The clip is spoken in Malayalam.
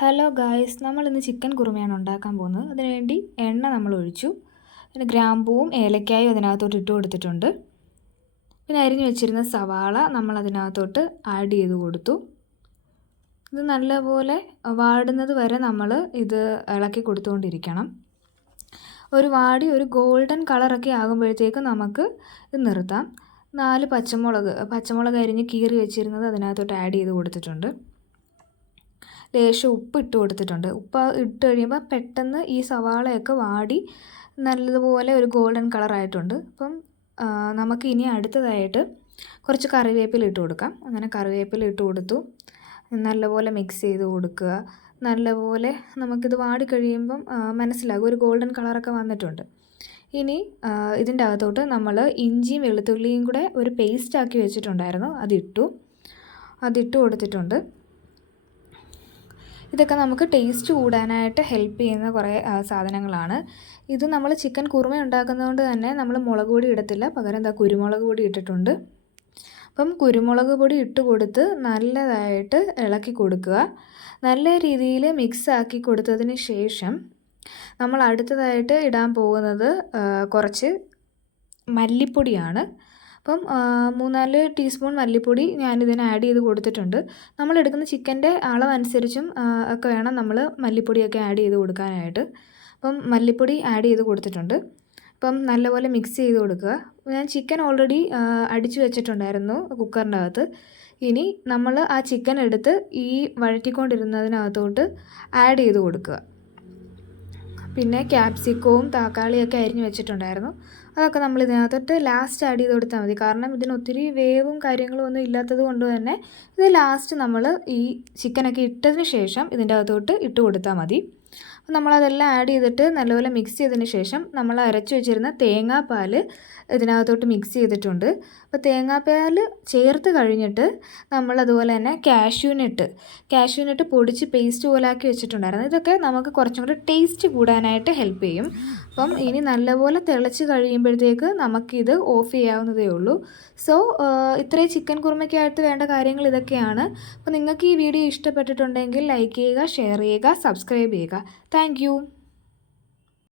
ഹലോ ഗായ്സ്, നമ്മളിന്ന് ചിക്കൻ കുറുമയാണ് ഉണ്ടാക്കാൻ പോകുന്നത്. അതിനുവേണ്ടി എണ്ണ നമ്മൾ ഒഴിച്ചു. പിന്നെ ഗ്രാമ്പൂവും ഏലക്കായും അതിനകത്തോട്ട് ഇട്ട് കൊടുത്തിട്ടുണ്ട്. പിന്നെ അരിഞ്ഞു വെച്ചിരുന്ന സവാള നമ്മൾ അതിനകത്തോട്ട് ആഡ് ചെയ്ത് കൊടുത്തു. ഇത് നല്ലപോലെ വാടുന്നത് വരെ നമ്മൾ ഇത് ഇളക്കി കൊടുത്തുകൊണ്ടിരിക്കണം. ഒരു ഗോൾഡൻ കളറൊക്കെ ആകുമ്പോഴത്തേക്കും നമുക്ക് ഇത് നിർത്താം. 4 പച്ചമുളക് അരിഞ്ഞ് കീറി വെച്ചിരുന്നത് അതിനകത്തോട്ട് ആഡ് ചെയ്ത് കൊടുത്തിട്ടുണ്ട്. ലേശം ഉപ്പ് ഇട്ട് കൊടുത്തിട്ടുണ്ട്. ഉപ്പ് ഇട്ട് കഴിയുമ്പോൾ പെട്ടെന്ന് ഈ സവാളയൊക്കെ വാടി നല്ലതുപോലെ ഒരു ഗോൾഡൻ കളറായിട്ടുണ്ട്. അപ്പം നമുക്ക് ഇനി അടുത്തതായിട്ട് കുറച്ച് കറിവേപ്പില ഇട്ട് കൊടുക്കാം. അങ്ങനെ കറിവേപ്പില ഇട്ട് കൊടുത്തു. നല്ലപോലെ മിക്സ് ചെയ്ത് കൊടുക്കുക. നല്ലപോലെ നമുക്കിത് വാടി കഴിയുമ്പം മനസ്സിലാകും ഒരു ഗോൾഡൻ കളറൊക്കെ വന്നിട്ടുണ്ട്. ഇനി ഇതിൻ്റെ അകത്തോട്ട് നമ്മൾ ഇഞ്ചിയും വെളുത്തുള്ളിയും കൂടെ ഒരു പേസ്റ്റാക്കി വെച്ചിട്ടുണ്ടായിരുന്നു, അതിട്ട് കൊടുത്തിട്ടുണ്ട്. ഇതൊക്കെ നമുക്ക് ടേസ്റ്റ് കൂടാനായിട്ട് ഹെൽപ്പ് ചെയ്യുന്ന കുറേ സാധനങ്ങളാണ്. ഇത് നമ്മൾ ചിക്കൻ കുറുമ ഉണ്ടാക്കുന്നതുകൊണ്ട് തന്നെ നമ്മൾ മുളക് പൊടി ഇടത്തില്ല, പകരം കുരുമുളക് പൊടി ഇട്ടിട്ടുണ്ട്. അപ്പം കുരുമുളക് പൊടി ഇട്ട് കൊടുത്ത് നല്ലതായിട്ട് ഇളക്കി കൊടുക്കുക. നല്ല രീതിയിൽ മിക്സ് ആക്കി കൊടുത്തതിന് ശേഷം നമ്മൾ അടുത്തതായിട്ട് ഇടാൻ പോകുന്നത് കുറച്ച് മല്ലിപ്പൊടിയാണ്. അപ്പം 3-4 ടീസ്പൂൺ മല്ലിപ്പൊടി ഞാനിതിന് ആഡ് ചെയ്ത് കൊടുത്തിട്ടുണ്ട്. നമ്മളെടുക്കുന്ന ചിക്കൻ്റെ അളവനുസരിച്ചും ഒക്കെ വേണം നമ്മൾ മല്ലിപ്പൊടിയൊക്കെ ആഡ് ചെയ്ത് കൊടുക്കാനായിട്ട്. അപ്പം മല്ലിപ്പൊടി ആഡ് ചെയ്ത് കൊടുത്തിട്ടുണ്ട്. അപ്പം നല്ലപോലെ മിക്സ് ചെയ്ത് കൊടുക്കുക. ഞാൻ ചിക്കൻ ഓൾറെഡി അടിച്ചു വെച്ചിട്ടുണ്ടായിരുന്നു കുക്കറിൻ്റെ അകത്ത്. ഇനി നമ്മൾ ആ ചിക്കൻ എടുത്ത് ഈ വഴറ്റിക്കൊണ്ടിരുന്നതിനകത്തോട്ട് ആഡ് ചെയ്ത് കൊടുക്കുക. പിന്നെ ക്യാപ്സിക്കവും തക്കാളിയൊക്കെ അരിഞ്ഞ് വെച്ചിട്ടുണ്ടായിരുന്നു, അതൊക്കെ നമ്മൾ ഇതിനകത്തോട്ട് ലാസ്റ്റ് ആഡ് ചെയ്ത് കൊടുത്താൽ മതി. കാരണം ഇതിന് ഒത്തിരി വേവും കാര്യങ്ങളും ഒന്നും ഇല്ലാത്തത് കൊണ്ട് തന്നെ ഇത് ലാസ്റ്റ് നമ്മൾ ഈ ചിക്കനൊക്കെ ഇട്ടതിന് ശേഷം ഇതിൻ്റെ അകത്തോട്ട് ഇട്ട് കൊടുത്താൽ മതി. അപ്പോൾ നമ്മളതെല്ലാം ആഡ് ചെയ്തിട്ട് നല്ലപോലെ മിക്സ് ചെയ്തതിന് ശേഷം നമ്മൾ അരച്ച് വെച്ചിരുന്ന തേങ്ങാപ്പാൽ ഇതിനകത്തോട്ട് മിക്സ് ചെയ്തിട്ടുണ്ട്. അപ്പോൾ തേങ്ങാപ്പാൽ ചേർത്ത് കഴിഞ്ഞിട്ട് നമ്മൾ അതുപോലെ തന്നെ കാഷ്യൂനട്ട് പൊടിച്ച് പേസ്റ്റ് പോലെ ആക്കി വെച്ചിട്ടുണ്ടായിരുന്നു. ഇതൊക്കെ നമുക്ക് കുറച്ചും കൂടി ടേസ്റ്റ് കൂടാനായിട്ട് ഹെൽപ്പ് ചെയ്യും. അപ്പം ഇനി നല്ലപോലെ തിളച്ച് കഴിയുമ്പോഴത്തേക്ക് നമുക്കിത് ഓഫ് ചെയ്യാവുന്നതേ ഉള്ളൂ. സോ ഇത്രയും ചിക്കൻ കുറുമയ്ക്കായിട്ട് വേണ്ട കാര്യങ്ങൾ ഇതൊക്കെയാണ്. അപ്പോൾ നിങ്ങൾക്ക് ഈ വീഡിയോ ഇഷ്ടപ്പെട്ടിട്ടുണ്ടെങ്കിൽ ലൈക്ക് ചെയ്യുക, ഷെയർ ചെയ്യുക, സബ്സ്ക്രൈബ് ചെയ്യുക. താങ്ക്